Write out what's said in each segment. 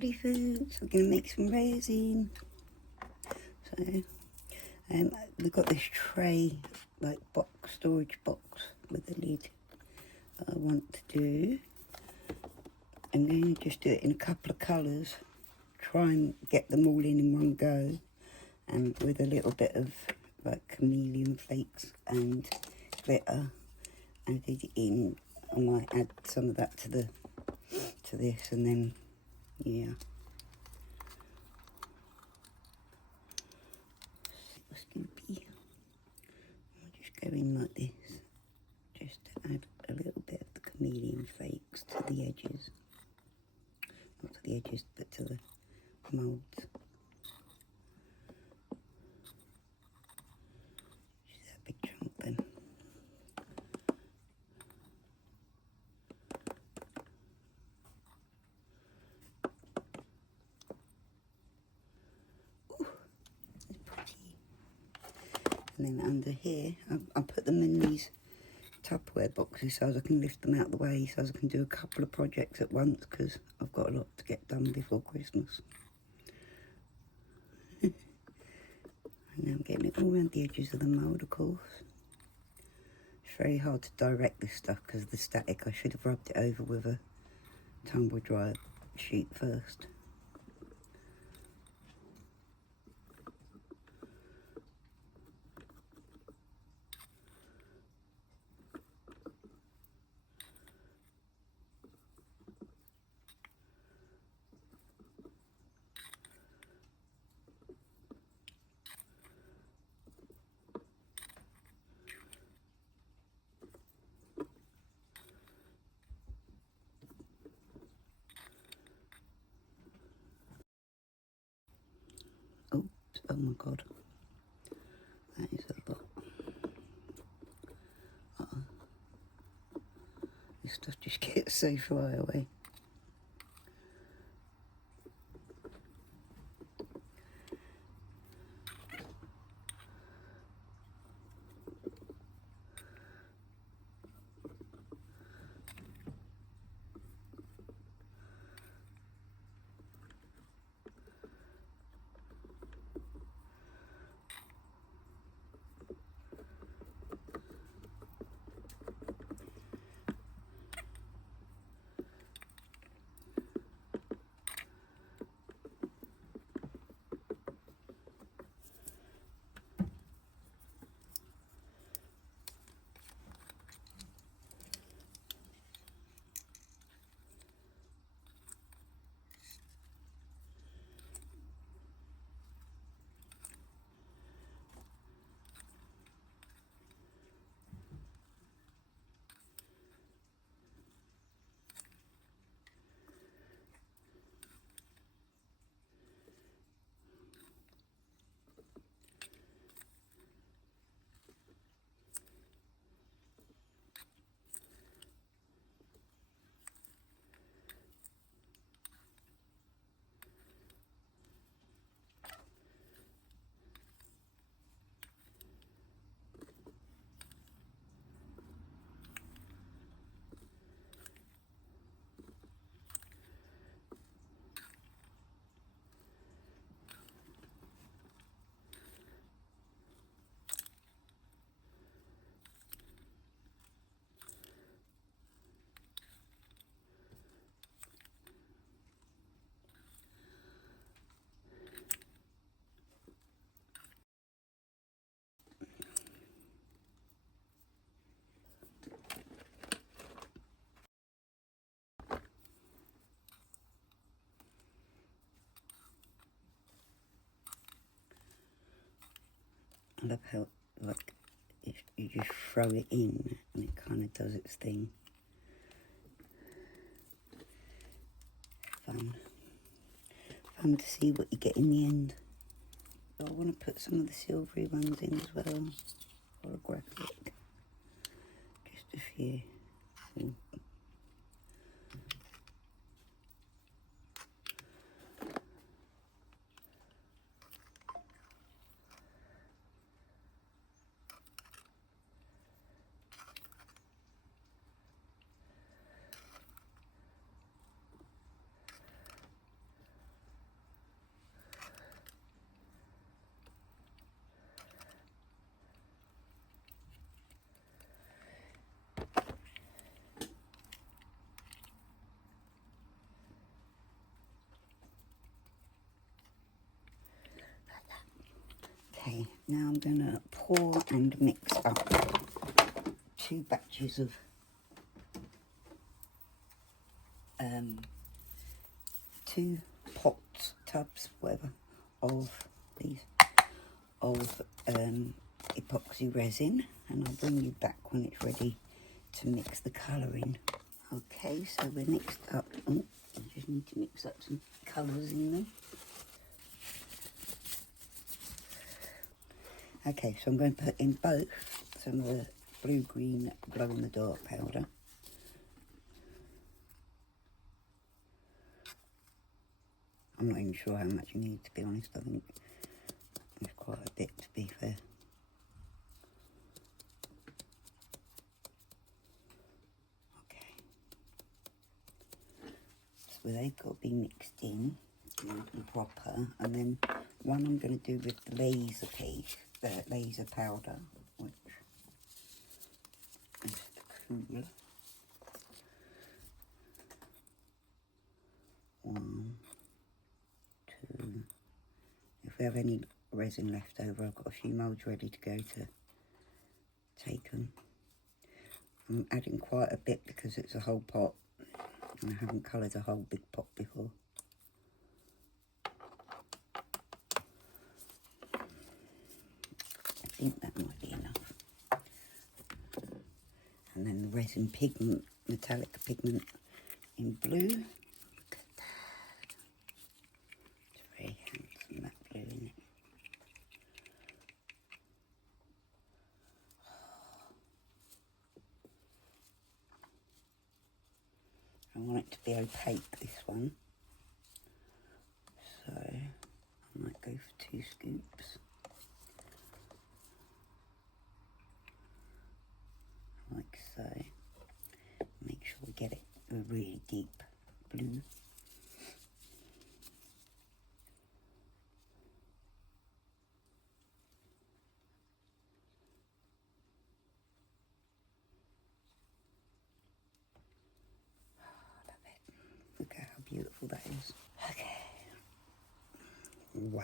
body foods. We're going to make some resin. So we've got this tray, like storage box with a lid that I want to do. I'm going to just do it in a couple of colours. Try and get them all in one go, and with a little bit of like chameleon flakes and glitter added in. I might add some of that to this, and then yeah. Scoopy. I'll just go in like this, just to add a little bit of the chameleon flakes to the edges. Not to the edges, but to the moulds. Just that big chunk then. Ooh, that's pretty. And then under here, I put them in these Tupperware boxes so as I can lift them out of the way, so as I can do a couple of projects at once, because I've got a lot to get done before Christmas. And now I'm getting it all around the edges of the mould, of course. It's very hard to direct this stuff because of the static. I should have rubbed it over with a tumble dryer sheet first. Oh my god, that is a lot. This stuff just gets so far away. I love how, like, you just throw it in and it kind of does its thing. Fun. Fun to see what you get in the end. I want to put some of the silvery ones in as well. Holographic. Just a few. So, Okay, now I'm going to pour and mix up 2 batches of 2 pots, tubs, whatever, of these, of epoxy resin, and I'll bring you back when it's ready to mix the colour in. Okay, so we're mixed up. Oh, I just need to mix up some colours in them. Okay, so I'm going to put in both some of the blue-green glow-in-the-dark powder. I'm not even sure how much you need, to be honest. I think it's quite a bit, to be fair. Okay. So they've got to be mixed in proper. And then one I'm going to do with the laser piece, the laser powder, which is cool. 1, 2. If we have any resin left over, I've got a few moulds ready to go to take them. I'm adding quite a bit because it's a whole pot, and I haven't coloured a whole big pot before. I think that might be enough. And then the resin pigment, metallic pigment in blue. Look at that. It's very handsome, that blue, isn't it? I want it to be opaque, this one. So I might go for 2 scoops. Like so. Make sure we get it a really deep blue. Oh, love it. Look at how beautiful that is. Okay. Wow.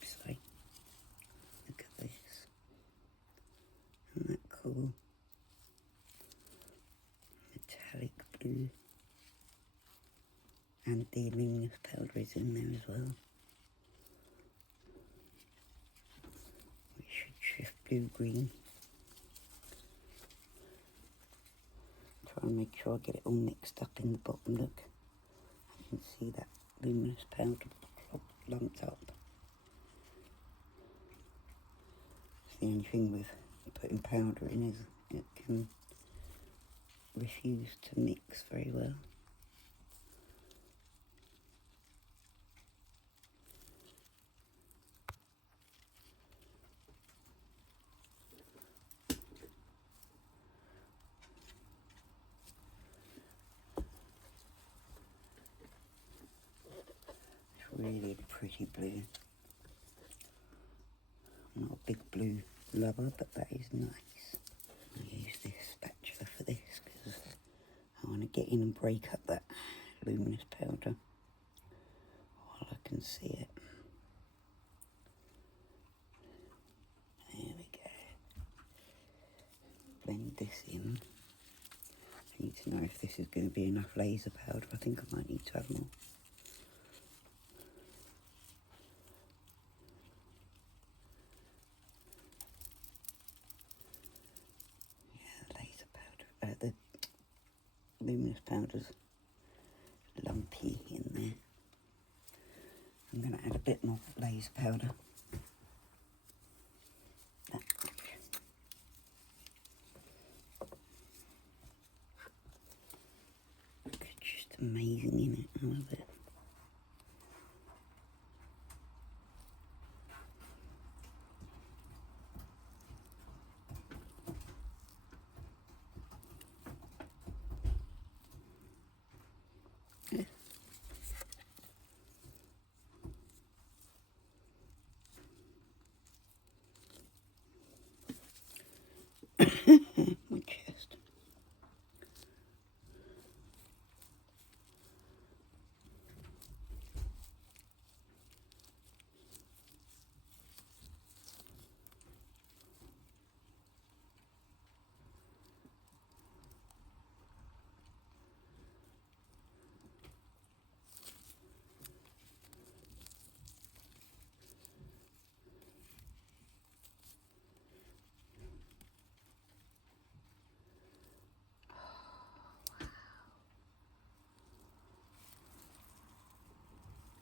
So, look at this. Isn't that cool? Metallic blue. And the luminous powder is in there as well. We should shift blue-green. Try and make sure I get it all mixed up in the bottom, look. I can see that luminous powder lumped up. It's the only thing with putting powder in is it can refuse to mix very well. Really pretty blue. I'm not a big blue lover, but that is nice. I use this spatula for this because I want to get in and break up that luminous powder while I can see it. There we go. Blend this in. I need to know if this is going to be enough laser powder. I think I might need to have more. The luminous powder's lumpy in there. I'm going to add a bit more laser powder. That much. It's just amazing, isn't it? I love it. My chest.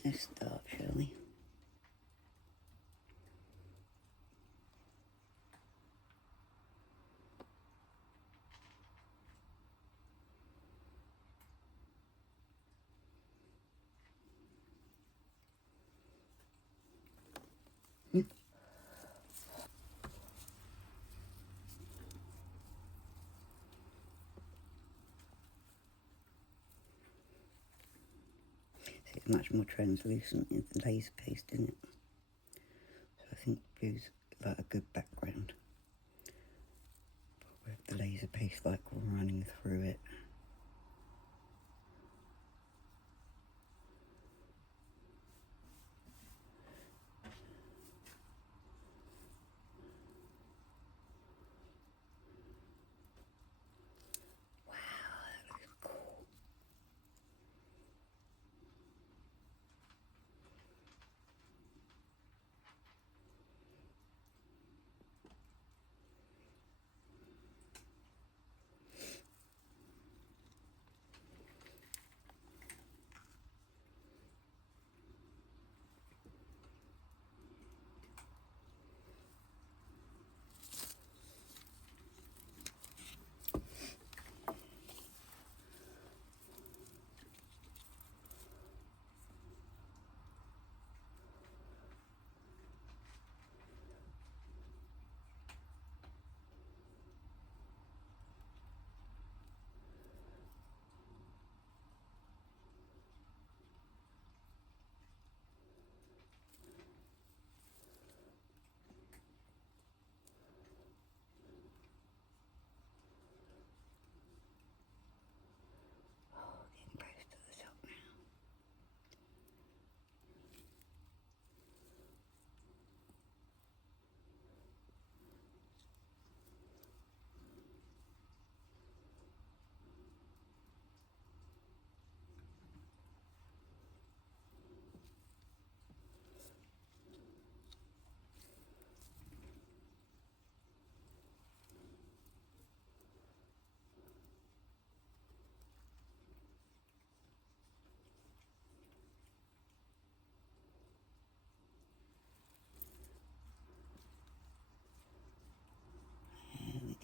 Let's start, shall we? It's much more translucent in the laser paste, isn't it? So I think blue's like a good background. But with the laser paste like running through it.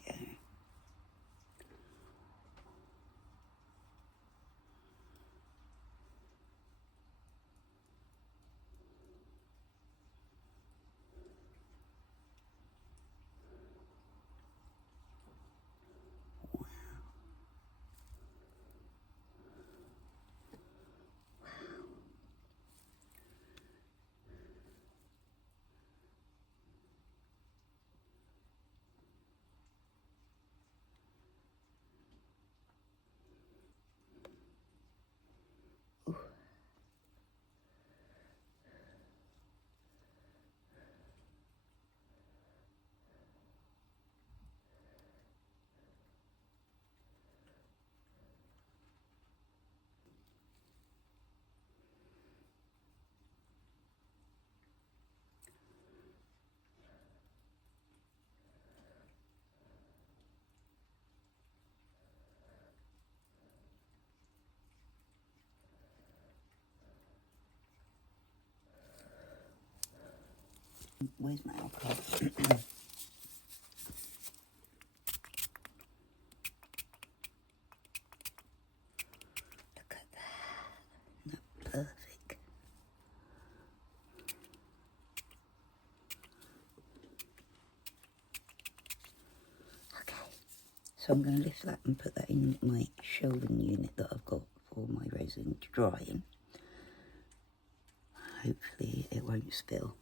Getting close to the top now. There we go. Where's my alcohol? Look at that. Not perfect. Okay. So I'm going to lift that and put that in my shelving unit that I've got for my resin to dry in. Hopefully it won't spill.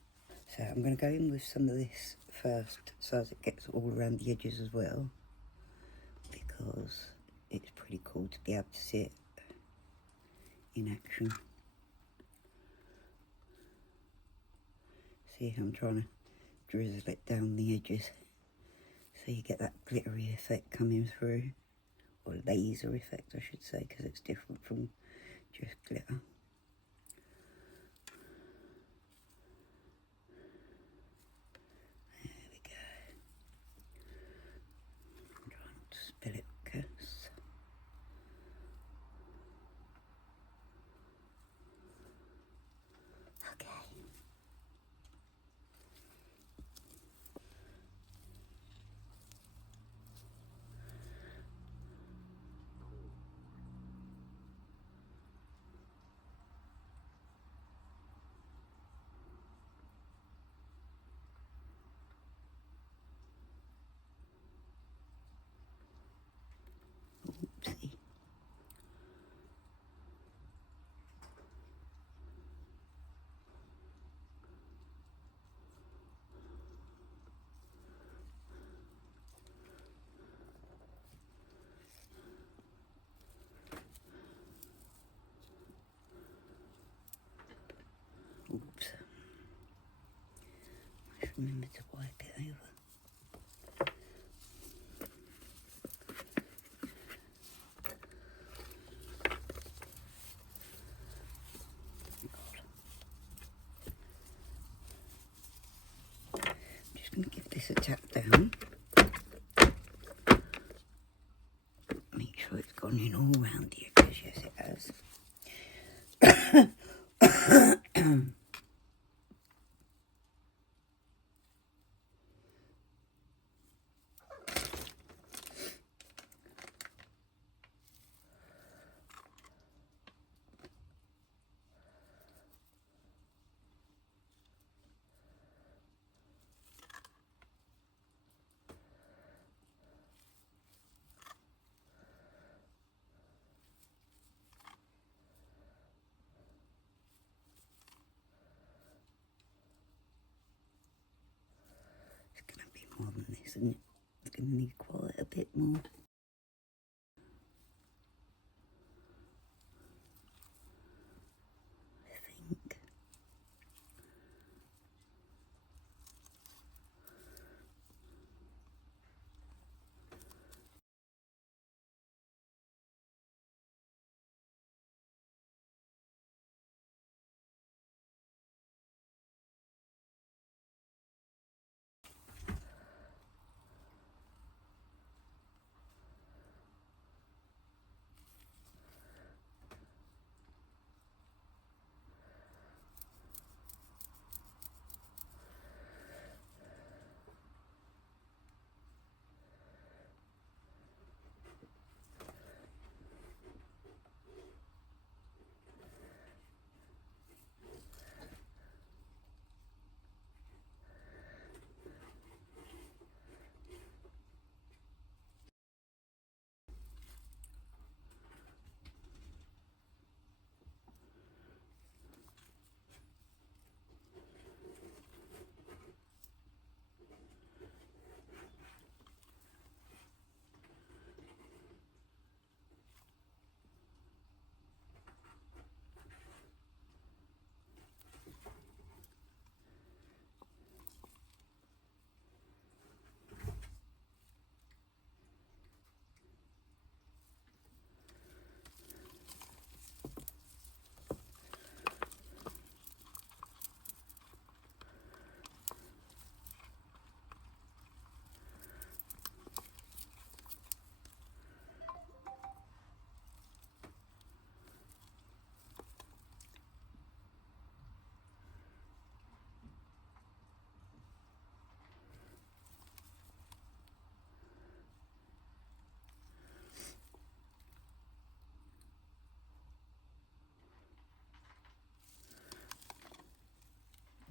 So I'm going to go in with some of this first so as it gets all around the edges as well, because it's pretty cool to be able to see it in action. See how I'm trying to drizzle it down the edges so you get that glittery effect coming through, or laser effect I should say, because it's different from just glitter. Spill it, Curse. remember to wipe it over. I'm just going to give this a tap down. Make sure it's gone in all round the edges. Yes, it has. It's going to be more than this, isn't it? It's going to need quite a bit more. I think.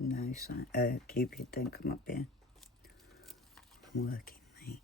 No, Cupid, don't come up here. I'm working, mate.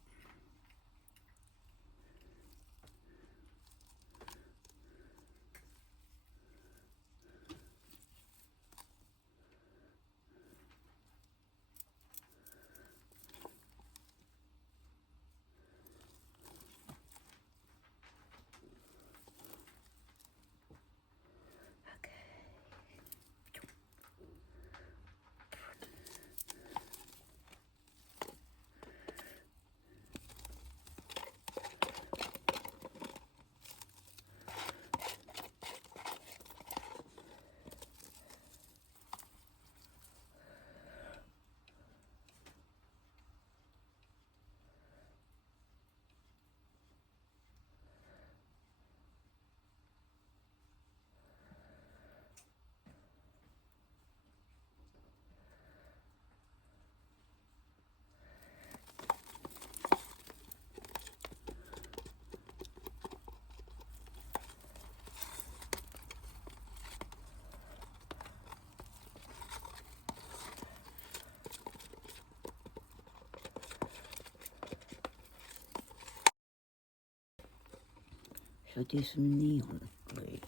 Should I do some neon blue?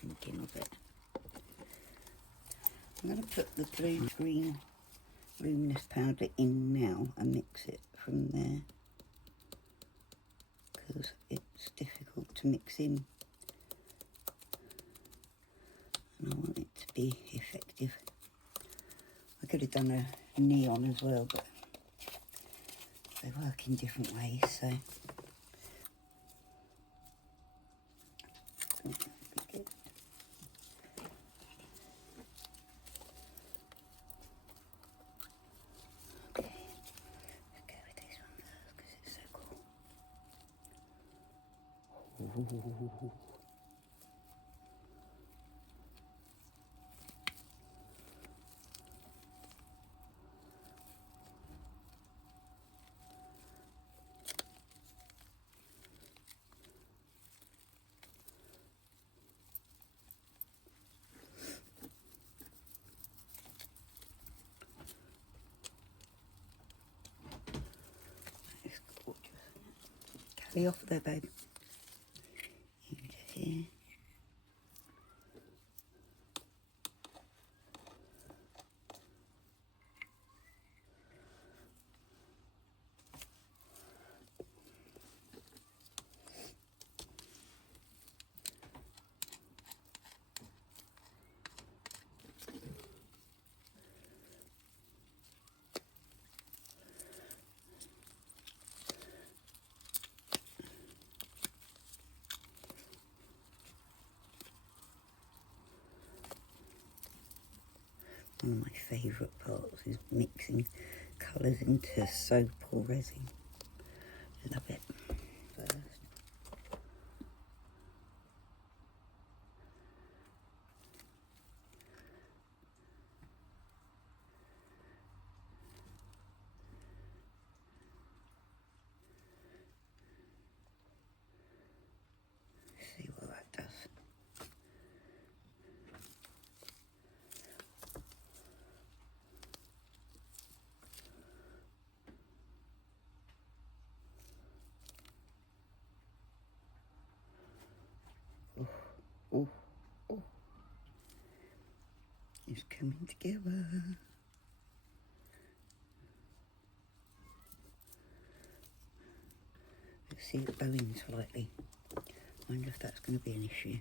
Thinking of it. I'm going to put the blue-green luminous powder in now and mix it from there, because it's difficult to mix in and I want it to be effective. I could have done a neon as well, but they work in different ways, so. Ooh. It's gorgeous. Carry off there, babe. Here. One of my favourite parts is mixing colours into soap or resin. Love it. First. See what that does. Oh, oh. It's coming together. Let's see it bowing slightly. I wonder if that's going to be an issue.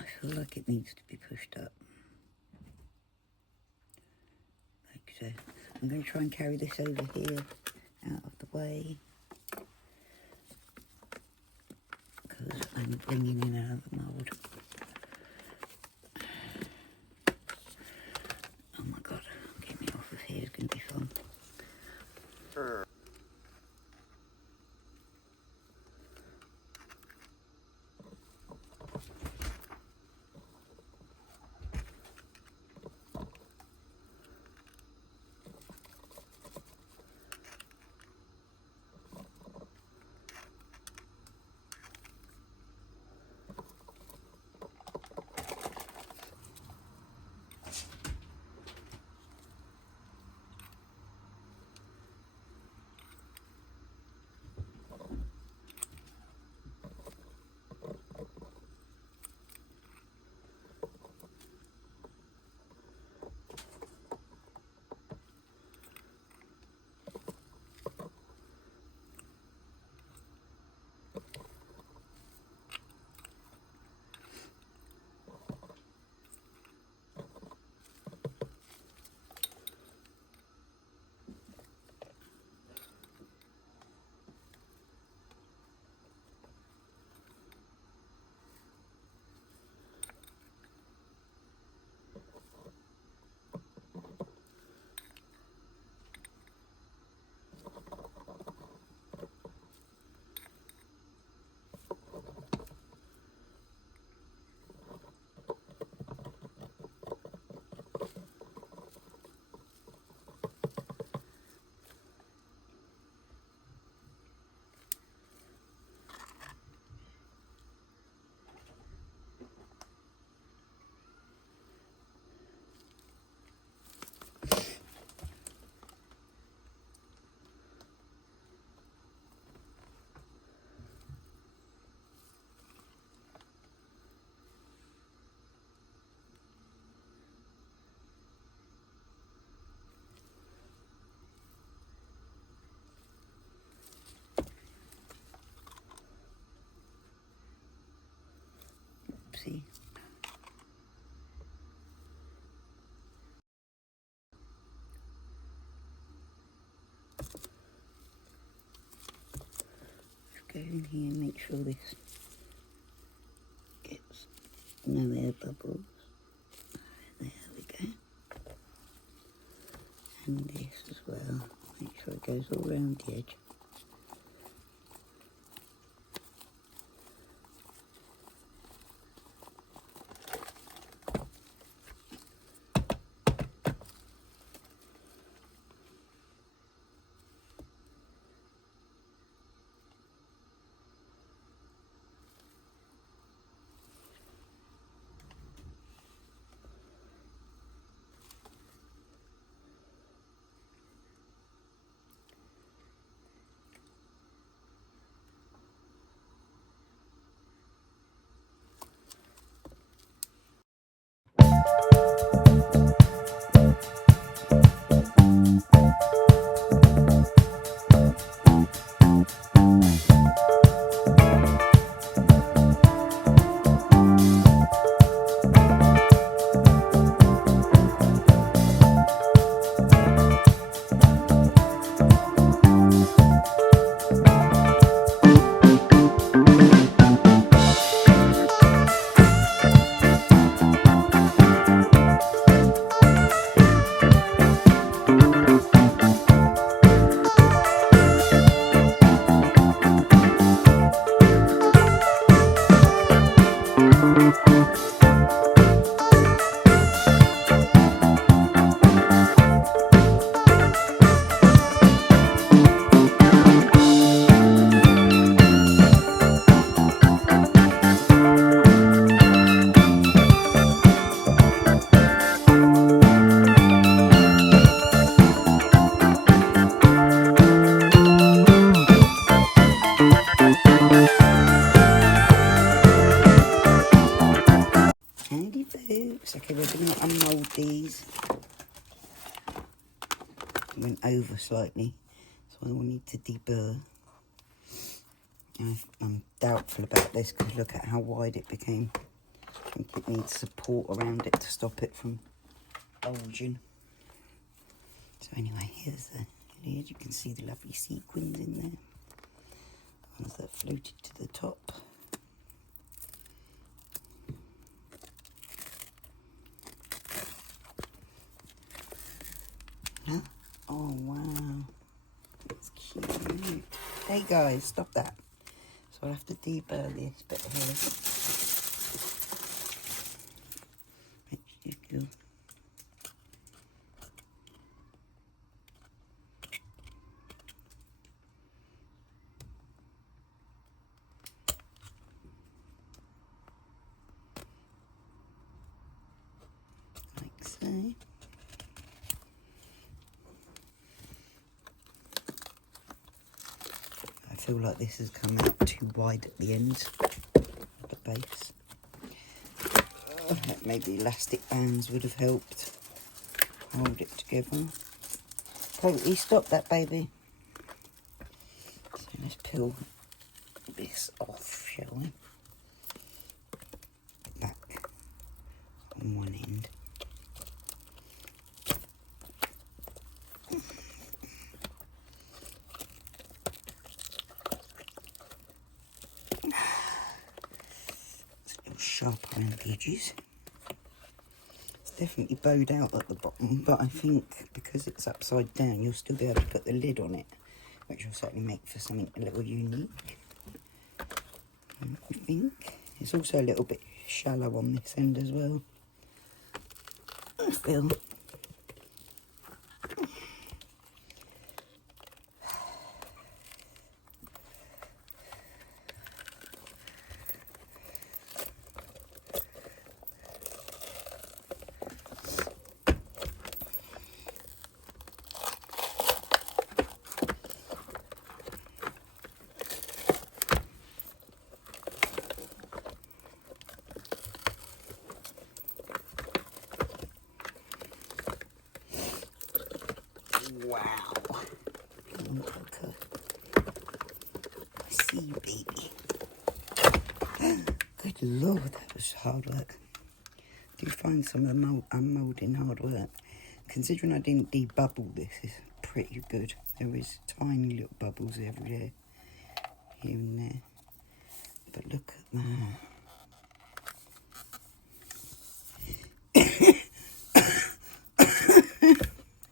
I feel like it needs to be pushed up. Like so. I'm going to try and carry this over here, out of the way. Because I'm bringing in another mould. Oh my god, get me off of here, it's going to be fun. see. Go in here and make sure this gets no air bubbles. There we go. And this as well. Make sure it goes all around the edge. Okay, we're going to unmould these. It went over slightly, so I will need to deburr. I'm doubtful about this because look at how wide it became. I think it needs support around it to stop it from bulging. So anyway, here's the lid. You can see the lovely sequins in there. Ones that floated to the top. Oh wow, it's cute. Hey guys, stop that. So I'll have to deburr this bit here. Like so. I feel like this has come out too wide at the ends of the base. Maybe elastic bands would have helped hold it together. Totally stop that, baby. So let's peel this off, shall we? Back on one end. Sharp around the edges. It's definitely bowed out at the bottom, but I think because it's upside down you'll still be able to put the lid on it, which will certainly make for something a little unique. I think it's also a little bit shallow on this end as well, I feel. Wow. I see you, baby. Good Lord, that was hard work. Do you find some of the unmoulding hard work? Considering I didn't debubble this, it's pretty good. There is tiny little bubbles everywhere, here and there. But look at that.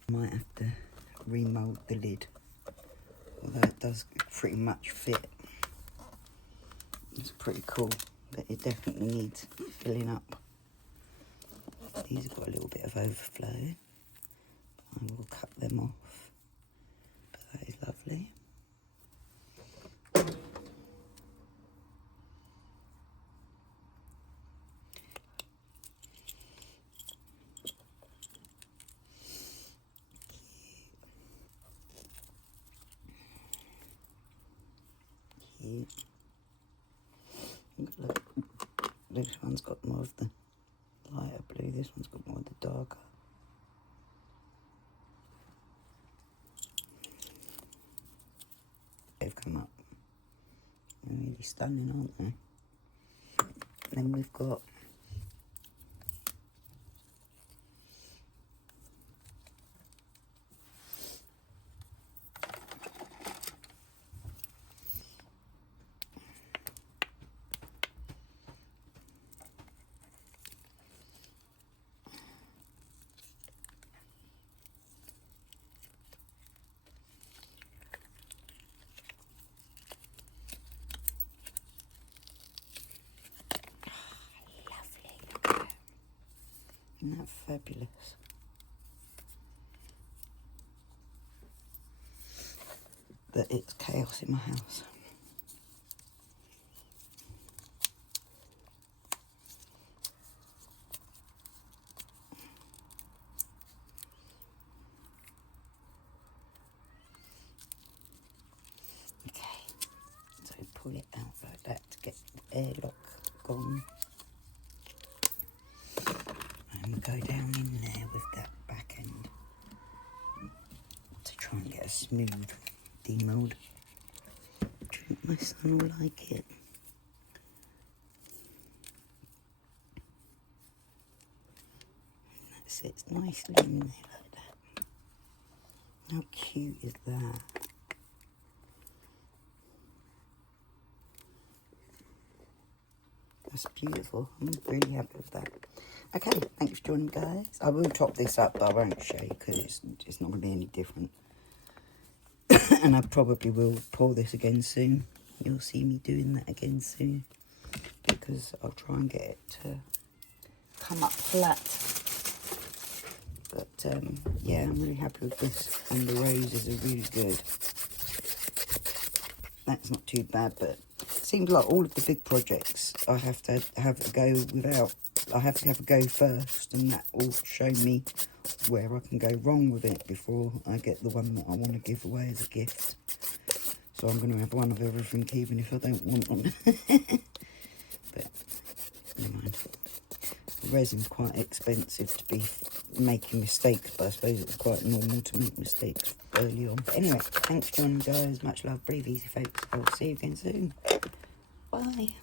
Might have to remould the lid, although it does pretty much fit. It's pretty cool, but it definitely needs filling up. These have got a little bit of overflow. I will cut them off, but that is lovely. Cute. Look, this one's got more of the lighter blue, this one's got more of the darker. They've come up. They're really stunning, aren't they? Then we've got Isn't that fabulous? But it's chaos in my house. Okay, so pull it out like that to get the airlock gone. And go down in there with that back end to try and get a smooth demould. Do you think my son will like it? That sits nicely in there like that. How cute is that? That's beautiful. I'm really happy with that. Okay, thanks for joining, guys. I will top this up, but I won't show you because it's not going to be any different. And I probably will pour this again soon. You'll see me doing that again soon because I'll try and get it to come up flat. But yeah, I'm really happy with this, and the roses are really good. That's not too bad, but it seems like all of the big projects I have to have a go without. I have to have a go first, and that will show me where I can go wrong with it before I get the one that I want to give away as a gift. So I'm going to have one of everything, even if I don't want one. But never mind. Resin's quite expensive to be making mistakes, but I suppose it's quite normal to make mistakes early on. But anyway, thanks for joining, guys. Much love. Breathe easy, folks. I'll see you again soon. Bye.